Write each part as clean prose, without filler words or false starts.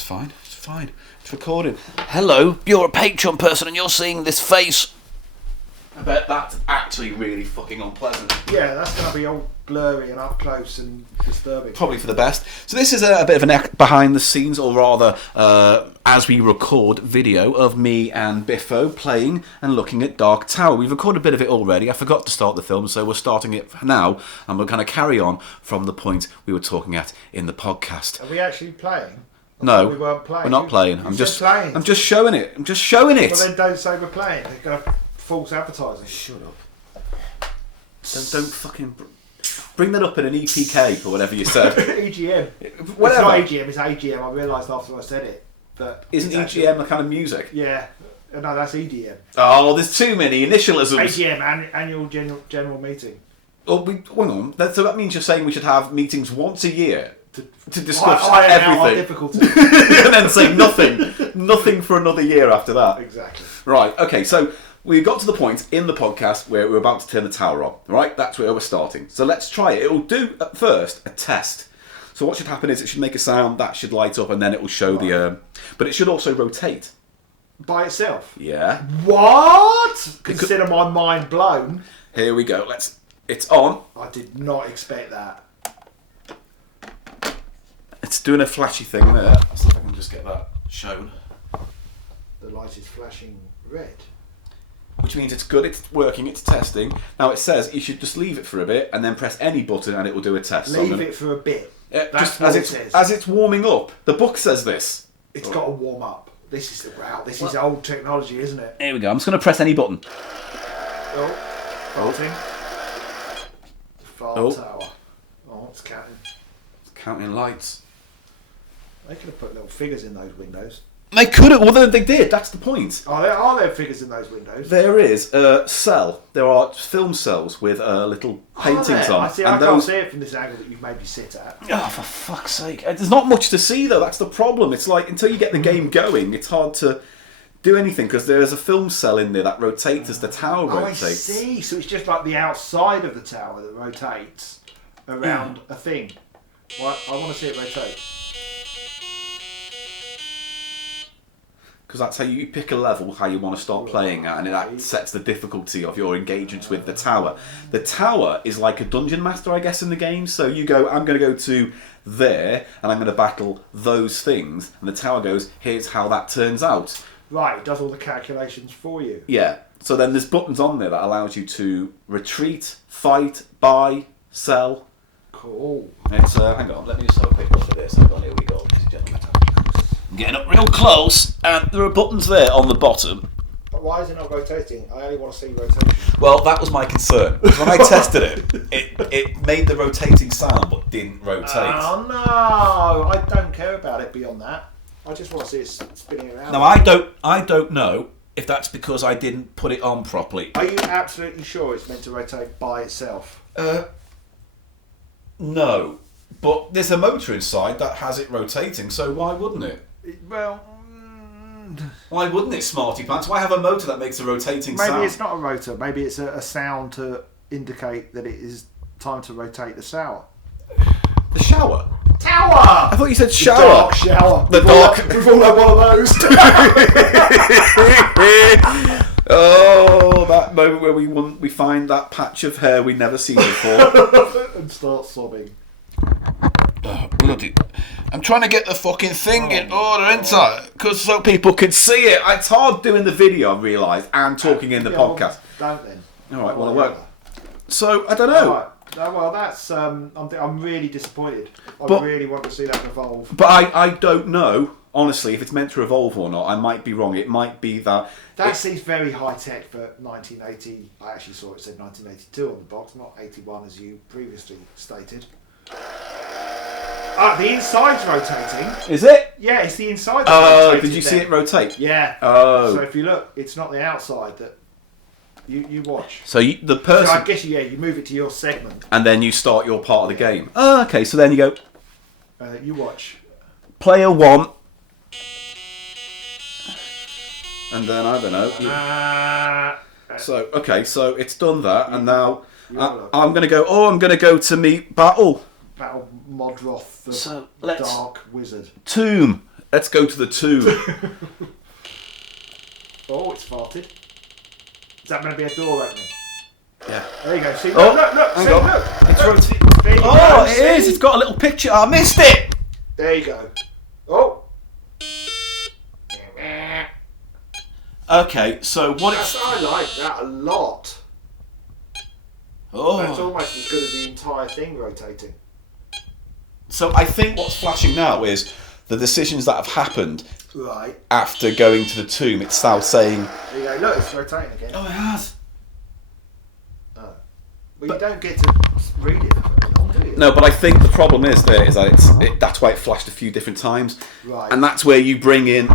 It's fine. It's fine. It's recording. Hello, you're a Patreon person and you're seeing this face. I bet that's actually really fucking unpleasant. Yeah, that's going to be all blurry and up close and disturbing. Probably for the best. So this is a bit of an behind the scenes, or rather, as we record, video of me and Biffo playing and looking at Dark Tower. We've recorded a bit of it already. I forgot to start the film, so we're starting it now, and we're going to carry on from the point we were talking at in the podcast. Are we actually playing? No, we weren't playing. We're not playing. I'm just playing. I'm just showing it. I'm just showing it. Well, then don't say we're playing. They're going to false advertising. Shut up. Don't fucking bring that up in an EPK or whatever you said. EGM. Whatever. It's not EGM. It's AGM. I realised after I said it that isn't EGM a kind of music? Yeah. No, that's EDM. Oh, there's too many initialisms. AGM, annual general meeting. Oh, hang on. So that means you're saying we should have meetings once a year to discuss everything. Difficulty. And then say nothing for another year after that. Exactly. Right. Okay. So we got to the point in the podcast where we're about to turn the tower on. Right. That's where we're starting. So let's try it. It will do at first a test. So what should happen is it should make a sound that should light up, and then it will show the. But it should also rotate. By itself? Yeah. What? Consider my mind blown. Here we go. It's on. I did not expect that. It's doing a flashy thing there. So if I can just get that shown. The light is flashing red. Which means it's good, it's working, it's testing. Now it says you should just leave it for a bit and then press any button and it will do a test. Leave it for a bit. That's just as it's warming up. The book says this. It's got to warm up. This is old technology, isn't it? Here we go. I'm just going to press any button. Farting. Fart tower. Oh, it's counting. It's counting lights. They could have put little figures in those windows. They could have. Well, they did. That's the point. Are there figures in those windows? There is a cell. There are film cells with little paintings on. I can't see it from this angle that you've made me sit at. Oh, for fuck's sake. There's not much to see, though. That's the problem. It's like, until you get the game going, it's hard to do anything, because there's a film cell in there that rotates as the tower rotates. I see. So it's just like the outside of the tower that rotates around a thing. Well, I want to see it rotate. Because that's how you pick a level, how you want to start playing at, and that sets the difficulty of your engagements with the tower. The tower is like a dungeon master, I guess, in the game. So you go, I'm going to go to there, and I'm going to battle those things. And the tower goes, here's how that turns out. Right, it does all the calculations for you. Yeah. So then there's buttons on there that allows you to retreat, fight, buy, sell. Cool. It's, hang on, let me just have a quick look at this. Hang on, here we go, ladies and gentlemen. I'm getting up real close, and there are buttons there on the bottom. But why is it not rotating? I only want to see rotation. Well, that was my concern. When I tested it made the rotating sound, but didn't rotate. Oh no! I don't care about it beyond that. I just want to see it spinning around. Now, I don't know if that's because I didn't put it on properly. Are you absolutely sure it's meant to rotate by itself? No. But there's a motor inside that has it rotating, so why wouldn't it? Why wouldn't it, Smarty Pants? Why have a motor that makes a rotating sound? Maybe it's not a rotor. Maybe it's a sound to indicate that it is time to rotate the shower. The shower? Tower! I thought you said shower. The dark shower. The dark. We've all had one of those. Oh, that moment where we find that patch of hair we never seen before. And start sobbing. Oh, bloody. I'm trying to get the fucking thing in order, ain't I? Because so people can see it. It's hard doing the video, I realise, and talking in the podcast. Don't then. Alright, well, I won't. So, I don't know. Right. Well, that's. I'm really disappointed. I really want to see that evolve. But I don't know, honestly, if it's meant to evolve or not. I might be wrong. It might be that. That seems very high tech for 1980. I actually saw it said 1982 on the box, not 81 as you previously stated. The inside's rotating. Is it? Yeah, it's the inside that's rotating. Did you see it rotate? Yeah. Oh. So if you look, it's not the outside that you watch. So the person... So I guess, you move it to your segment. And then you start your part of the game. Oh, okay, so then you go... You watch. Player 1. And then, I don't know. So, okay, so it's done that, and now I'm going to go to meet Battle Modroth, the dark wizard. Tomb. Let's go to the tomb. Oh, it's farted. Is that going to be a door opening? Yeah. There you go. See, Oh, look. hang See, on. look. It's Look. rotating. There you Oh, go, it see? is. It's got a little picture. I missed it. There you go. Oh. Okay, so what it's... I like that a lot. Oh. That's almost as good as the entire thing rotating. So I think what's flashing now is the decisions that have happened Right. after going to the tomb. It's now saying... There you go. Look, it's rotating again. Oh, it has. Oh. Well, you don't get to read it for very long, do you? No, but I think the problem is that that's why it flashed a few different times. Right. And that's where you bring in...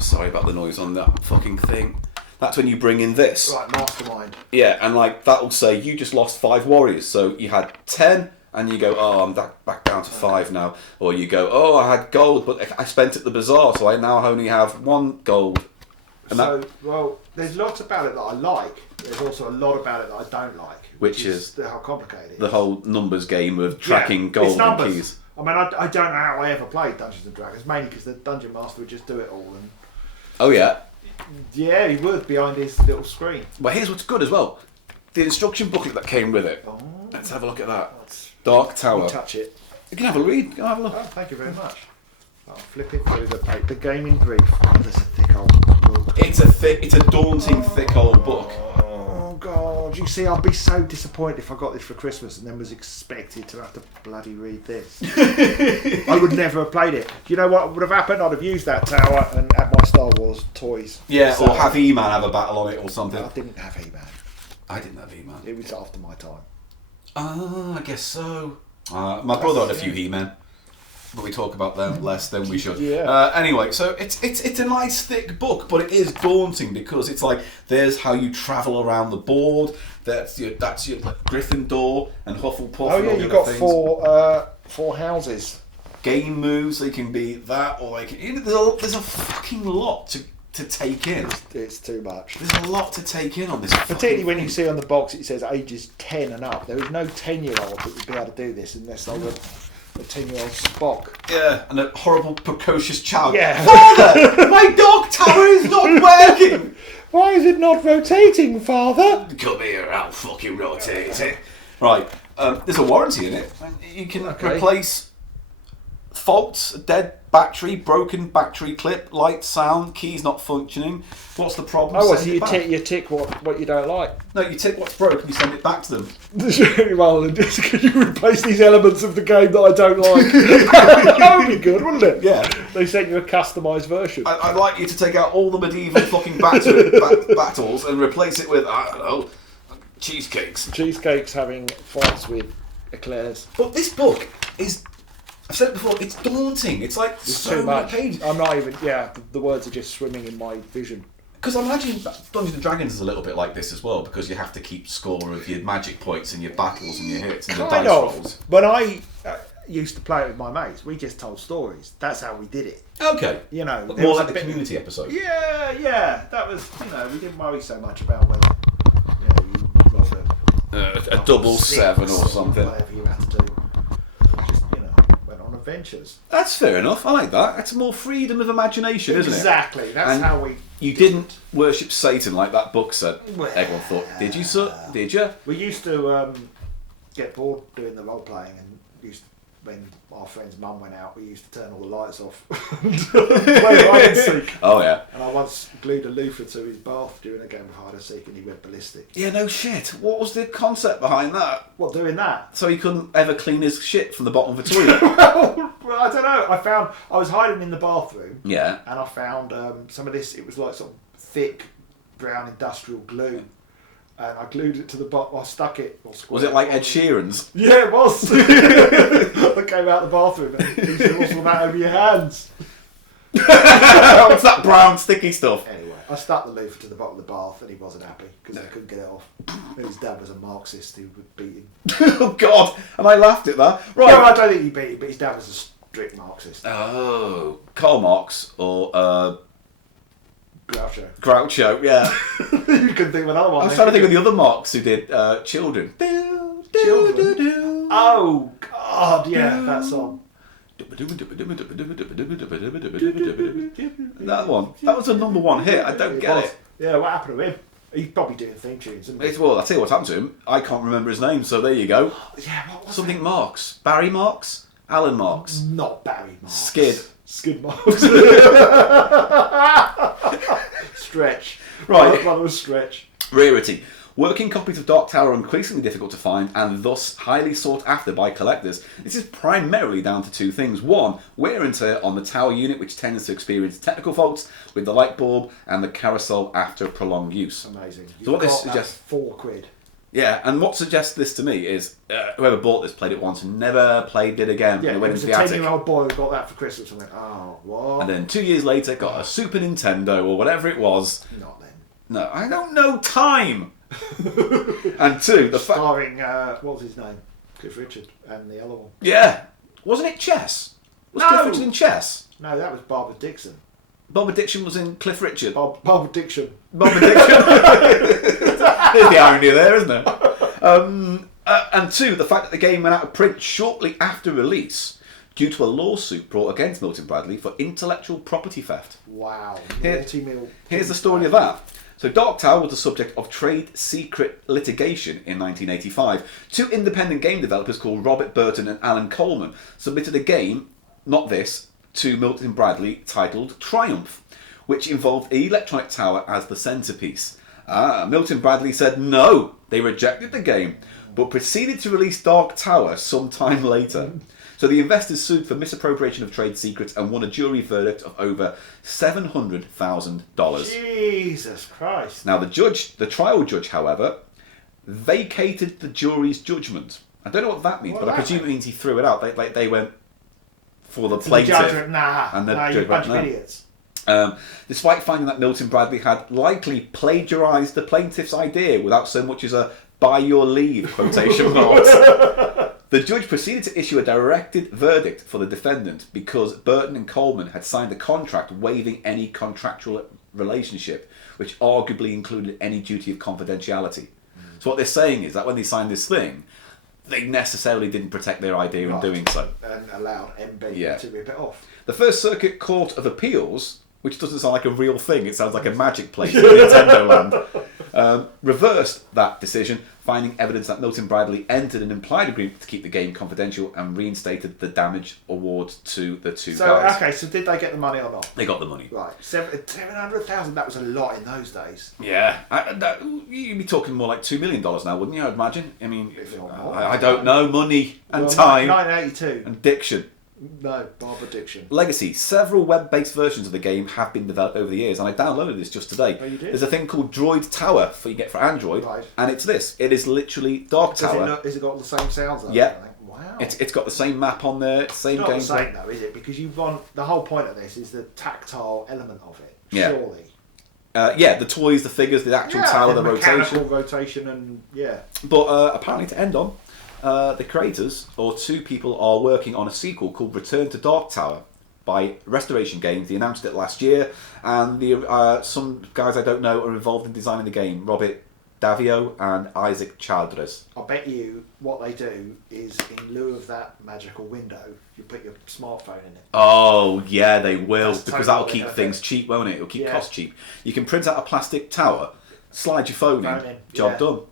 Sorry about the noise on that fucking thing. That's when you bring in this. Right, mastermind. Yeah, and like that'll say you just lost 5 warriors. So you had 10, and you go, oh, I'm back down to 5 now. Or you go, oh, I had gold, but I spent it at the bazaar, so I now only have 1 gold. And well, there's lots about it that I like. There's also a lot about it that I don't like. Which is how complicated it is. The whole numbers game of tracking it's gold and numbers. keys. I mean, I don't know how I ever played Dungeons and Dragons, mainly because the Dungeon Master would just do it all. And Oh, yeah. yeah, he would behind his little screen. But here's what's good as well. The instruction booklet that came with it. Oh. Let's have a look at that. Dark Tower. You touch it. You can have a read. You can have a look. Oh, thank you very much. I'll flip it through the paper. The Game in Brief. Oh, that's a thick old book. It's a daunting, thick old book. Oh God! You see, I'd be so disappointed if I got this for Christmas and then was expected to have to bloody read this. I would never have played it. Do you know what would have happened? I'd have used that tower and had my Star Wars toys. Yeah, So, or have E-Man have a battle on it or something. I didn't have He-Man. I didn't have E-Man. It was after my time. I guess so. My brother had a few He-Men, but we talk about them less than we should. Yeah. Anyway, so it's a nice thick book, but it is daunting because it's like there's how you travel around the board. That's your like, Gryffindor and Hufflepuff. Oh and yeah, all the you other got things. four houses. Game moves. They can be that, or like there's a fucking lot to take in. It's too much. There's a lot to take in on this. Particularly when you see on the box it says ages 10 and up. There is no 10-year-old that would be able to do this unless they were a 10-year-old Spock. Yeah, and a horrible precocious child. Yeah. Father, my dog tower is not working. Why is it not rotating, Father? Come here, I'll fucking rotate it. Right, there's a warranty in it. You can replace faults, a dead battery, broken battery clip, light, sound, keys not functioning. What's the problem? Oh, Send so it back. you tick what you don't like. No, you take what's broken, you send it back to them. Well, can you replace these elements of the game that I don't like? That would be good, wouldn't it? Yeah. They sent you a customised version. I'd like you to take out all the medieval fucking battles and replace it with, I don't know, cheesecakes. Cheesecakes having fights with eclairs. But this book is, I've said it before, it's daunting. It's like It's so too many much. pages. I'm not even, the words are just swimming in my vision. Because I imagine that Dungeons and Dragons is a little bit like this as well, because you have to keep score of your magic points and your battles and your hits and the dice rolls. When I used to play it with my mates, we just told stories. That's how we did it. Okay. You know, But there more was like a the bit- community episode. Yeah. That was, we didn't worry so much about whether, you rolled A double 7 or six something. whatever you had to do. Just, went on adventures. That's fair enough. I like that. It's more freedom of imagination, isn't it? Exactly. That's And how we. You didn't worship Satan like that book said. Well, Everyone thought, did you, sir? Did you? We used to get bored doing the role playing, and when our friend's mum went out, we used to turn all the lights off and play hide and seek. Oh, yeah. And I once glued a loofah to his bath during a game of hide and seek, and he went ballistic. Yeah, no shit. What was the concept behind that? What, doing that? So he couldn't ever clean his shit from the bottom of the toilet? Well, I don't know. I was hiding in the bathroom, Yeah. and I found some of this. It was like sort of thick brown industrial glue, and I glued it to the bottom. I stuck it. Was it like Ed Sheeran's? Yeah, it was. I came out the bathroom and you should also that over your hands. What's that brown sticky stuff? Anyway, I stuck the loofah to the bottom of the bath, and he wasn't happy because I couldn't get it off. And his dad was a Marxist who would beat him. Oh God! And I laughed at that. Right. No, I don't think he beat him, but his dad was a strict Marxist. Oh, Karl Marx or Groucho. Groucho? Yeah. You couldn't think of another one. I was trying to think of the other Marx who did Children. Children? Oh God, yeah, that song. That one. That was a number one hit. I don't get it. Yeah, what happened to him? He's probably doing theme tunes, isn't he? Well, I'll tell you what's happened to him. I can't remember his name, so there you go. Yeah, what was Something it? Marks. Barry Marks? Alan Marks. Not Barry Marks. Skid Marks. Stretch. Right. One was Stretch. Rarity. Working copies of Dark Tower are increasingly difficult to find and thus highly sought after by collectors. This is primarily down to two things. One, wear and tear on the tower unit, which tends to experience technical faults with the light bulb and the carousel after prolonged use. Amazing. So what this suggests... £4. Yeah, and what suggests this to me is whoever bought this played it once and never played it again. Yeah, it was a 10-year-old boy who got that for Christmas and went, oh, what? And then 2 years later got a Super Nintendo or whatever it was. Not then. No, I don't know time. And two, the fact... Starring, what was his name? Cliff Richard and the other one. Yeah. Wasn't it Chess? Was Cliff Richard in Chess? No, that was Barbara Dixon. Bob Addiction was in Cliff Richard. Bob Addiction. Bob Addiction. There's the irony there, isn't there? And two, the fact that the game went out of print shortly after release due to a lawsuit brought against Milton Bradley for intellectual property theft. Wow. Here's the story of that. So Dark Tower was the subject of trade secret litigation in 1985. Two independent game developers called Robert Burton and Alan Coleman submitted a game, not this, to Milton Bradley titled Triumph, which involved an electronic tower as the centrepiece. Milton Bradley said no, they rejected the game, but proceeded to release Dark Tower sometime later. So the investors sued for misappropriation of trade secrets and won a jury verdict of over $700,000. Jesus Christ. Now the trial judge, however, vacated the jury's judgment. I don't know what that means, but I presume it means he threw it out. They went for the plaintiff. The judge went, and the judge you're a bunch of idiots. Despite finding that Milton Bradley had likely plagiarised the plaintiff's idea without so much as a "by your leave" quotation marks. The judge proceeded to issue a directed verdict for the defendant because Burton and Coleman had signed a contract waiving any contractual relationship, which arguably included any duty of confidentiality. So what they're saying is that when they signed this thing, they necessarily didn't protect their idea in doing so. And allowed MB to rip it off. The First Circuit Court of Appeals, which doesn't sound like a real thing, it sounds like a magic place in Nintendo land, reversed that decision, finding evidence that Milton Bradley entered an implied agreement to keep the game confidential and reinstated the damage award to the two guys. Okay, so did they get the money or not? They got the money. Right, 700,000. That was a lot in those days. Yeah, you'd be talking more like $2 million now, wouldn't you? I'd imagine. I mean, If not more. I don't know. Money and time 1982. and diction. No, Bob Addiction. Legacy. Several web-based versions of the game have been developed over the years, and I downloaded this just today. Oh, you did? There's a thing called Droid Tower you get for Android, Right. and it's this. It is literally Dark Tower. Has it got all the same sounds? Yeah. Wow. It's got the same map on there, same It's not game. the same though, is it? Because you want the whole point of this is the tactile element of it. Yeah. Surely. Yeah, the toys, the figures, the actual tower, the mechanical rotation. and yeah. But apparently, to end on, the creators, or two people, are working on a sequel called Return to Dark Tower by Restoration Games. They announced it last year, and some guys I don't know are involved in designing the game. Robert Davio and Isaac Childress. I bet you what they do is in lieu of that magical window, you put your smartphone in it. Oh, yeah, they will, That's because totally that'll keep things cheap, won't it? It'll keep Yeah. costs cheap. You can print out a plastic tower, slide your phone in, job yeah. done.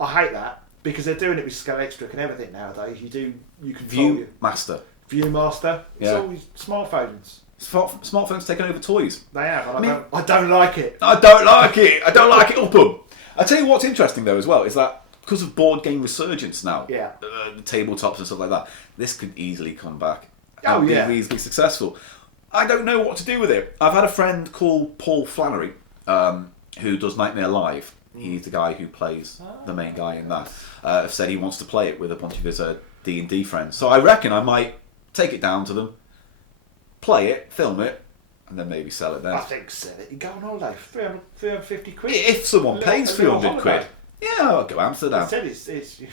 I hate that because they're doing it with Scale Extra and everything nowadays. You can Viewmaster. Viewmaster. It's Yeah. always smartphones. Smartphones taking over toys. They have. And I don't like it. I don't like it. I don't like it up 'em. I tell you what's interesting though as well is that because of board game resurgence now, Yeah. the tabletops and stuff like that, this could easily come back Oh, and yeah. be reasonably successful. I don't know what to do with it. I've had a friend called Paul Flannery who does Nightmare Live. He's the guy who plays the main guy in that. Have said he wants to play it with a bunch of his D&D friends. So I reckon I might take it down to them, play it, film it, and then maybe sell it then. I think sell it. You go on holiday, 350 quid. If someone pays 300 quid, yeah, I'll go Amsterdam. I said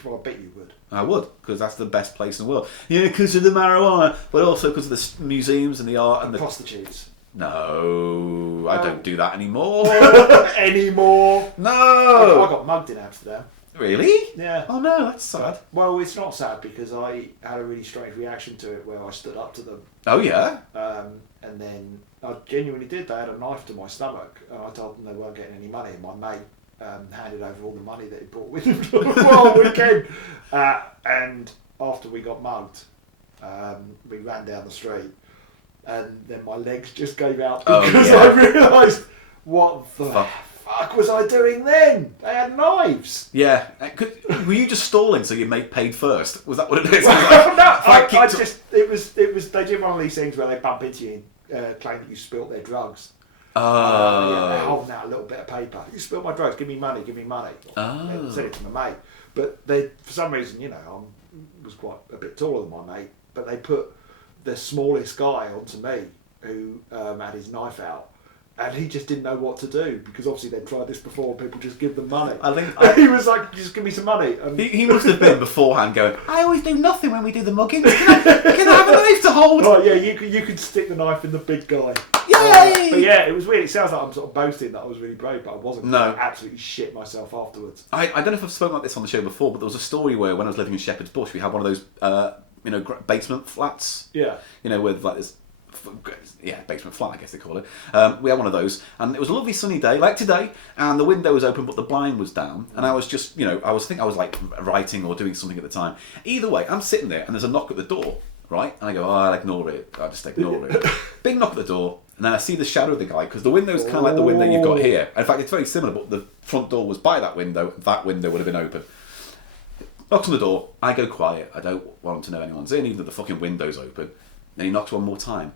well, I bet you would. I would, because that's the best place in the world. Yeah, because of the marijuana, but also because of the museums and the art and the prostitutes. No, I don't do that anymore. Anymore. No. I got mugged in Amsterdam. Really? Yeah. Oh no, that's sad. Well, it's not sad because I had a really strange reaction to it where I stood up to them. Oh yeah? And then I genuinely did. They had a knife to my stomach, and I told them they weren't getting any money. And my mate handed over all the money that he brought with him for the whole weekend. And after we got mugged, we ran down the street, and then my legs just gave out because I realised, what the fuck was I doing then? They had knives. Yeah. Were you just stalling so your mate paid first? Was that what it is? It was. They did one of these things where they bump into you and claim that you spilt their drugs. They're holding out a little bit of paper. You spilled my drugs. Give me money. Give me money. They said it to my mate, but they, for some reason, I was quite a bit taller than my mate, but they put the smallest guy onto me who had his knife out. And he just didn't know what to do because obviously they'd tried this before and people just give them money. He was like, just give me some money. And he must have been beforehand going, I always do nothing when we do the mugging. Can I have a knife to hold? Oh yeah, you could stick the knife in the big guy. Yay! But yeah, it was weird. It sounds like I'm sort of boasting that I was really brave, but I wasn't. No. I absolutely shit myself afterwards. I don't know if I've spoken about this on the show before, but there was a story where when I was living in Shepherd's Bush, we had one of those basement flats. Yeah. With like this... basement flat, I guess they call it. We had one of those, and it was a lovely sunny day, like today, and the window was open, but the blind was down, and I was just, I was like writing or doing something at the time. Either way, I'm sitting there, and there's a knock at the door, right? And I go, I'll ignore it. I'll just ignore it. Big knock at the door, and then I see the shadow of the guy, because the window's kind of like the window you've got here. In fact, it's very similar, but the front door was by that window would have been open. Knocks on the door, I go quiet. I don't want him to know anyone's in, even though the fucking window's open. Then he knocks one more time.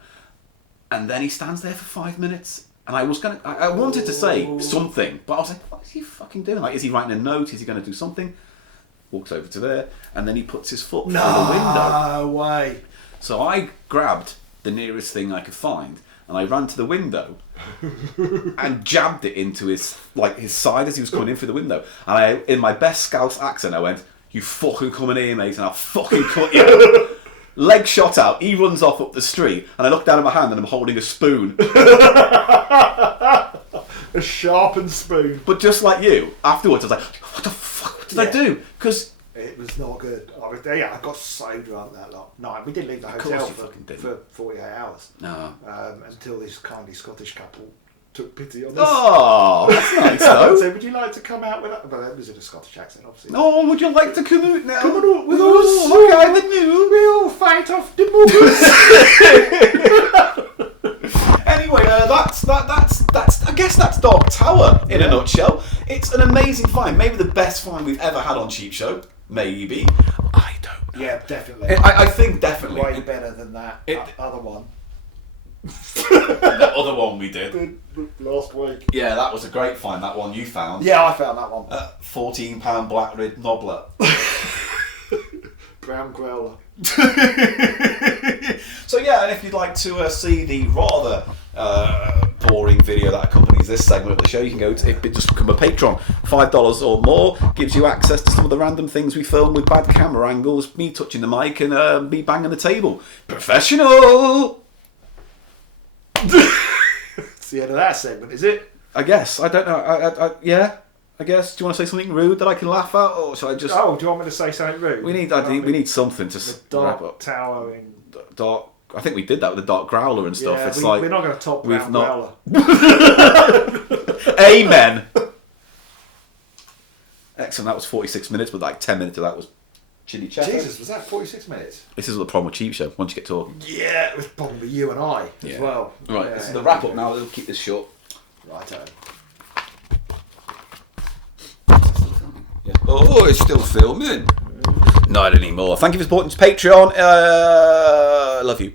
And then he stands there for 5 minutes. And I wanted to say something, but I was like, what is he fucking doing? Like, is he writing a note? Is he going to do something? Walks over to there, and then he puts his foot through the window. No way. So I grabbed the nearest thing I could find, and I ran to the window and jabbed it into his side as he was coming in through the window. And I, in my best Scouse accent, I went, you fucking come in here, mate, and I'll fucking cut you. Leg shot out, he runs off up the street, and I look down at my hand and I'm holding a spoon. A sharpened spoon. But just like you, afterwards I was like, what the fuck did I do? Because it was not good. I got so drunk that night. We didn't leave the hotel for 48 hours. No. Until this kindly Scottish couple took pity on us. Oh, that's nice though. So, would you like to come out with that? Well, that was in a Scottish accent, obviously. Oh, would you like to come out now? Come on with us. Okay, the new. We'll fight off the muggers. Anyway, that's. I guess that's Dark Tower in a nutshell. It's an amazing find, maybe the best find we've ever had on Cheap Show. Maybe. I don't know. Yeah, definitely. I think definitely. Way better than that other one. The other one we did last week. Yeah, that was a great find. That one you found. Yeah, I found that one. £14 black red knobbler. Brown growler. So yeah, and if you'd like to see the rather boring video that accompanies this segment of the show, you can go to just become a patron. $5 or more gives you access to some of the random things we film with bad camera angles, me touching the mic and me banging the table. Professional. It's the end of that segment, is it? I guess. I don't know. Yeah. I guess. Do you want to say something rude that I can laugh at, or should I just? Oh, do you want me to say something rude? We need something to wrap up. Tower in dark. I think we did that with the Dark Growler and stuff. Yeah, we're not going to top Brown Growler. Amen. Excellent. That was 46 minutes, but like 10 minutes of that was chitty chat. Jesus, was that 46 minutes? This is the problem with Cheap Show. Once you get talking. Yeah, it was probably you and I as well. Right, yeah, this is the wrap up now. We'll keep this short. Righto. Yeah. Oh, it's still filming. Not anymore. Thank you for supporting Patreon. I love you.